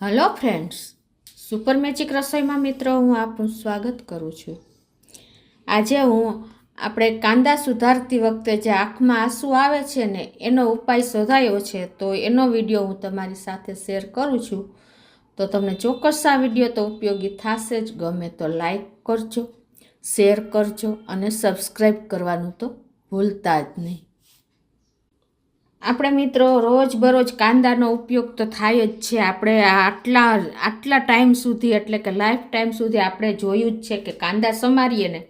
Hello friends, super magic રસોઈમાં મિત્રો હું આપનું સ્વાગત કરું છું। આજે આપણે કાંદા સુધારતી વખતે જે આંખમાં આંસુ આવે છે ને એનો ઉપાય શોધાયો છે, તો એનો વિડીયો હું તમારી સાથે શેર કરું છું। તો તમને ચોક્કસ આ વિડીયો તો ઉપયોગી થશે જ। ગમે તો લાઈક કરજો, શેર કરજો અને સબસ્ક્રાઈબ કરવાનું તો ભૂલતા જ નહીં। આપણે મિત્રો રોજબરોજ કાંદાનો ઉપયોગ તો થાય જ છે। આપણે આટલા ટાઈમ સુધી એટલે કે લાઈફ ટાઈમ સુધી આપણે જોયું જ છે કે કાંદા સમારીએ ને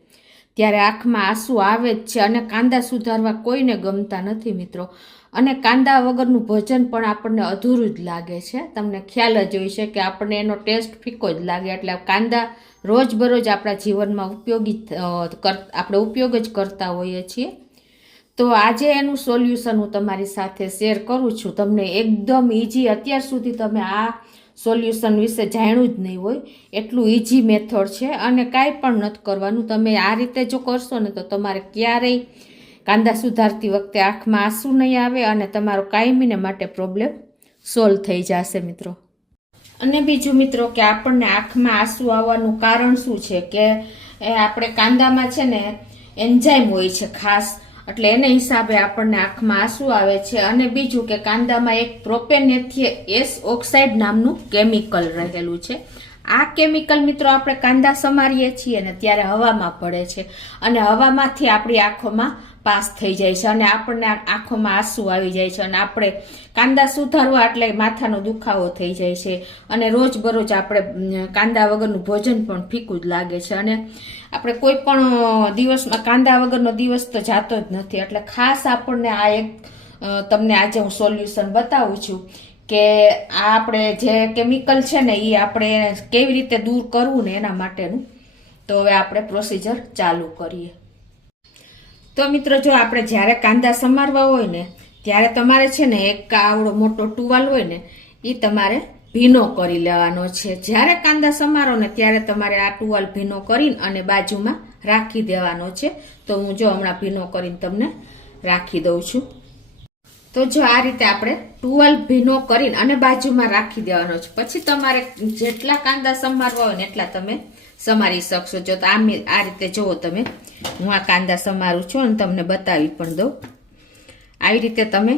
ત્યારે આંખમાં આંસુ આવે જ છે, અને કાંદા સુધારવા કોઈને ગમતા નથી મિત્રો। અને કાંદા વગરનું ભોજન પણ આપણને અધૂરું જ લાગે છે। તમને ખ્યાલ જ હોય છે કે આપણને એનો ટેસ્ટ ફીકો જ લાગે, એટલે કાંદા રોજબરોજ આપણા જીવનમાં આપણે ઉપયોગ જ કરતા હોઈએ છીએ। તો આજે એનું સોલ્યુશન હું તમારી સાથે શેર કરું છું। તમને એકદમ ઇઝી, અત્યાર સુધી તમે આ સોલ્યુશન વિશે જાણ્યું જ નહીં હોય એટલું ઇઝી મેથડ છે, અને કાંઈ પણ નથી કરવાનું। તમે આ રીતે જો કરશો ને તો તમારે ક્યારેય કાંદા સુધારતી વખતે આંખમાં આંસુ નહીં આવે, અને તમારો કાયમીને માટે પ્રોબ્લેમ સોલ્વ થઈ જશે મિત્રો। અને બીજું મિત્રો કે આપણને આંખમાં આંસુ આવવાનું કારણ શું છે કે આપણે કાંદામાં છે ને એન્ઝાઇમ હોય છે ખાસ, એટલે એને હિસાબે આપણને આંખમાં આંસુ આવે છે। અને બીજું કે કાંદામાં એક પ્રોપેનેથિયસ ઓક્સાઇડ નામનું કેમિકલ રહેલું છે। આ કેમિકલ મિત્રો આપણે કાંદા સમારીએ છીએ ને ત્યારે હવામાં ભળે છે, અને હવામાંથી આપણી આંખોમાં પાસ થઈ જાય છે, અને આપણને આંખોમાં આંસુ આવી જાય છે, અને આપણે કાંદા સુધારવા એટલે માથાનો દુખાવો થઈ જાય છે, અને રોજબરોજ આપણે કાંદા વગરનું ભોજન પણ ફીકું જ લાગે છે, અને આપણે કોઈ પણ દિવસમાં કાંદા વગરનો દિવસ તો જાતો જ નથી। એટલે ખાસ આપણને આ એક તમને આજે હું સોલ્યુશન બતાવું છું કે આ આપણે જે કેમિકલ છે ને એ આપણે કેવી રીતે દૂર કરવું ને એના માટેનું। તો હવે આપણે પ્રોસિજર ચાલુ કરીએ। તો મિત્રો જો આપણે જ્યારે કાંદા સમારવા હોય ને ત્યારે તમારે છે ને એક આવડો મોટો ટુવાલ હોય ને એ તમારે ભીનો કરી લેવાનો છે। જ્યારે કાંદા સમારો ને ત્યારે તમારે આ ટુવાલ ભીનો કરીને અને બાજુમાં રાખી દેવાનો છે। તો હું જો હમણાં ભીનો કરીને તમને રાખી દઉં છું। તો જો આ રીતે આપણે ટુવાલ ભીનો કરીને અને બાજુમાં રાખી દેવાનો છે। પછી તમારે જેટલા કાંદા સમારવા હોય ને એટલા તમે સમારી શકશો। જો તો આ રીતે જુઓ તમે, હું આ કાંદા સમારું છું અને તમને બતાવી પણ દઉં। આવી રીતે તમે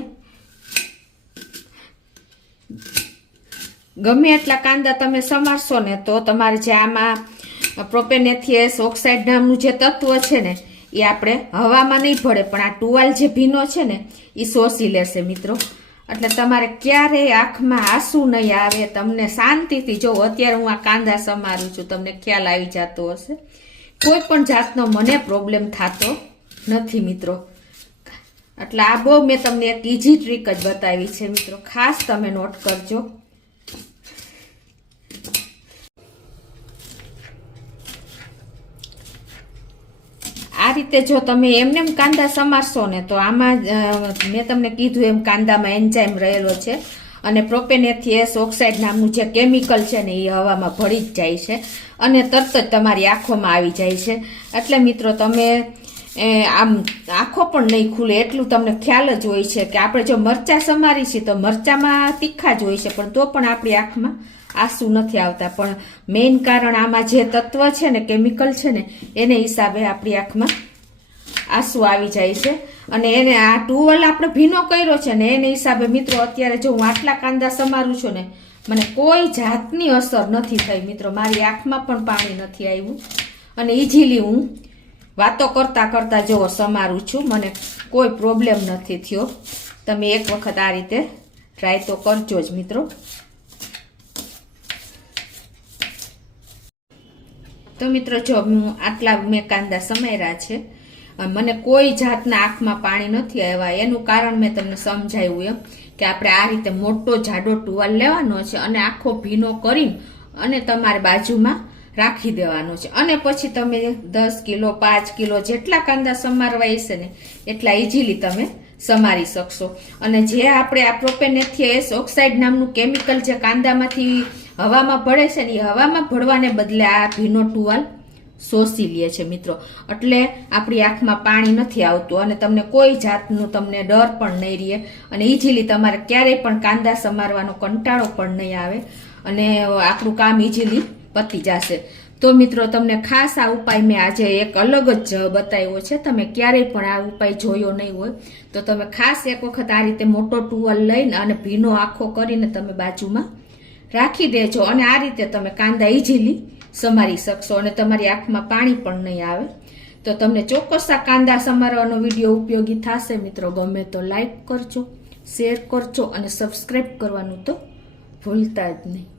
ગમે એટલા કાંદા તમે સમારશો ને તો તમારે જે આમાં પ્રોપેનેથિયસ ઓક્સાઇડ નામનું જે તત્વ છે ને એ આપણે હવામાં નહીં ભળે, પણ આ ટુવાલ જે ભીનો છે ને એ શોષી લેશે મિત્રો। એટલે તમારે ક્યારેય આંખમાં આંસુ નહીં આવે। તમને શાંતિથી જો અત્યારે હું આ કાંદા સમારું છું, તમને ખ્યાલ આવી જતો હશે, કોઈ પણ જાતનો મને પ્રોબ્લેમ થતો નથી મિત્રો। એટલે આ બહુ મેં તમને એક ઇઝી ટ્રીક જ બતાવી છે મિત્રો, ખાસ તમે નોટ કરજો। આ રીતે જો તમે એમને કાંદા સમારશો ને તો આમાં મેં તમને કીધું એમ કાંદામાં એન્ઝાઇમ રહેલો છે, અને પ્રોપેનેથિયસ ઓક્સાઇડ નામનું જે કેમિકલ છે ને એ હવામાં ભળી જ જાય છે, અને તરત જ તમારી આંખોમાં આવી જાય છે। એટલે મિત્રો તમે આમ આંખો પણ નહીં ખુલે એટલું તમને ખ્યાલ જ હોય છે કે આપણે જો મરચાં સમારી છીએ તો મરચામાં તીખા જ હોય છે, પણ તો પણ આપણી આંખમાં આંસુ નથી આવતા। પણ મેઇન કારણ આમાં જે તત્વ છે ને કેમિકલ છે ને એને હિસાબે આપણી આંખમાં આંસુ આવી જાય છે, અને એને આ ટુવાલ આપણે ભીનો કર્યો છે ને એને હિસાબે મિત્રો અત્યારે જો હું આટલા કાંદા સમારું છું ને મને કોઈ જાતની અસર નથી થઈ મિત્રો। મારી આંખમાં પણ પાણી નથી આવ્યું, અને ઇઝીલી હું વાતો કરતા કરતા જો સમારું છું, મને કોઈ પ્રોબ્લેમ નથી થયો। તમે એક વખત આ રીતે ટ્રાય તો કરજો જ મિત્રો। તો મિત્રો જો હું આટલા મેં કાંદા સમાર્યા છે, મને કોઈ જાતના આંખમાં પાણી નથી આવ્યા। એનું કારણ મેં તમને સમજાવ્યું એમ કે આપણે આ રીતે મોટો જાડો ટુવાલ લેવાનો છે, અને આખો ભીનો કરીને અને તમારે બાજુમાં રાખી દેવાનો છે, અને પછી તમે 10 કિલો 5 કિલો જેટલા કાંદા સમારવા હશે ને એટલા ઇઝીલી તમે સમારી શકશો। અને જે આપણે આ પ્રોપેનેથિયસ ઓક્સાઇડ નામનું કેમિકલ જે કાંદામાંથી હવામાં ભળે છે ને એ હવામાં ભળવાને બદલે આ ભીનો ટુવાલ શોષી લે છે મિત્રો. એટલે આપણી આંખમાં પાણી નથી આવતું અને તમને કોઈ જાતનું તમને ડર પણ નહીં રહે અને ઇઝીલી તમારે ક્યારેય પણ કાંદા સમારવાનો કંટાળો પણ નહીં આવે અને આપણું કામ ઇઝીલી પતી જશે. તો મિત્રો તમને ખાસ આ ઉપાય મેં આજે એક અલગ જ બતાવ્યો છે. તમે ક્યારેય પણ આ ઉપાય જોયો નહીં હોય તો તમે ખાસ એક વખત આ રીતે મોટો ટુવલ લઈને અને ભીનો આખો કરીને તમે બાજુમાં રાખી દેજો અને આ રીતે તમે કાંદા ઇઝીલી સમારી શકશો અને તમારી આંખમાં પાણી પણ નહીં આવે. તો તમને ચોક્કસ આ કાંદા સમારવાનો વિડીયો ઉપયોગી થશે મિત્રો. ગમે તો લાઈક કરજો, શેર કરજો અને સબસ્ક્રાઈબ કરવાનું તો ભૂલતા જ નહીં.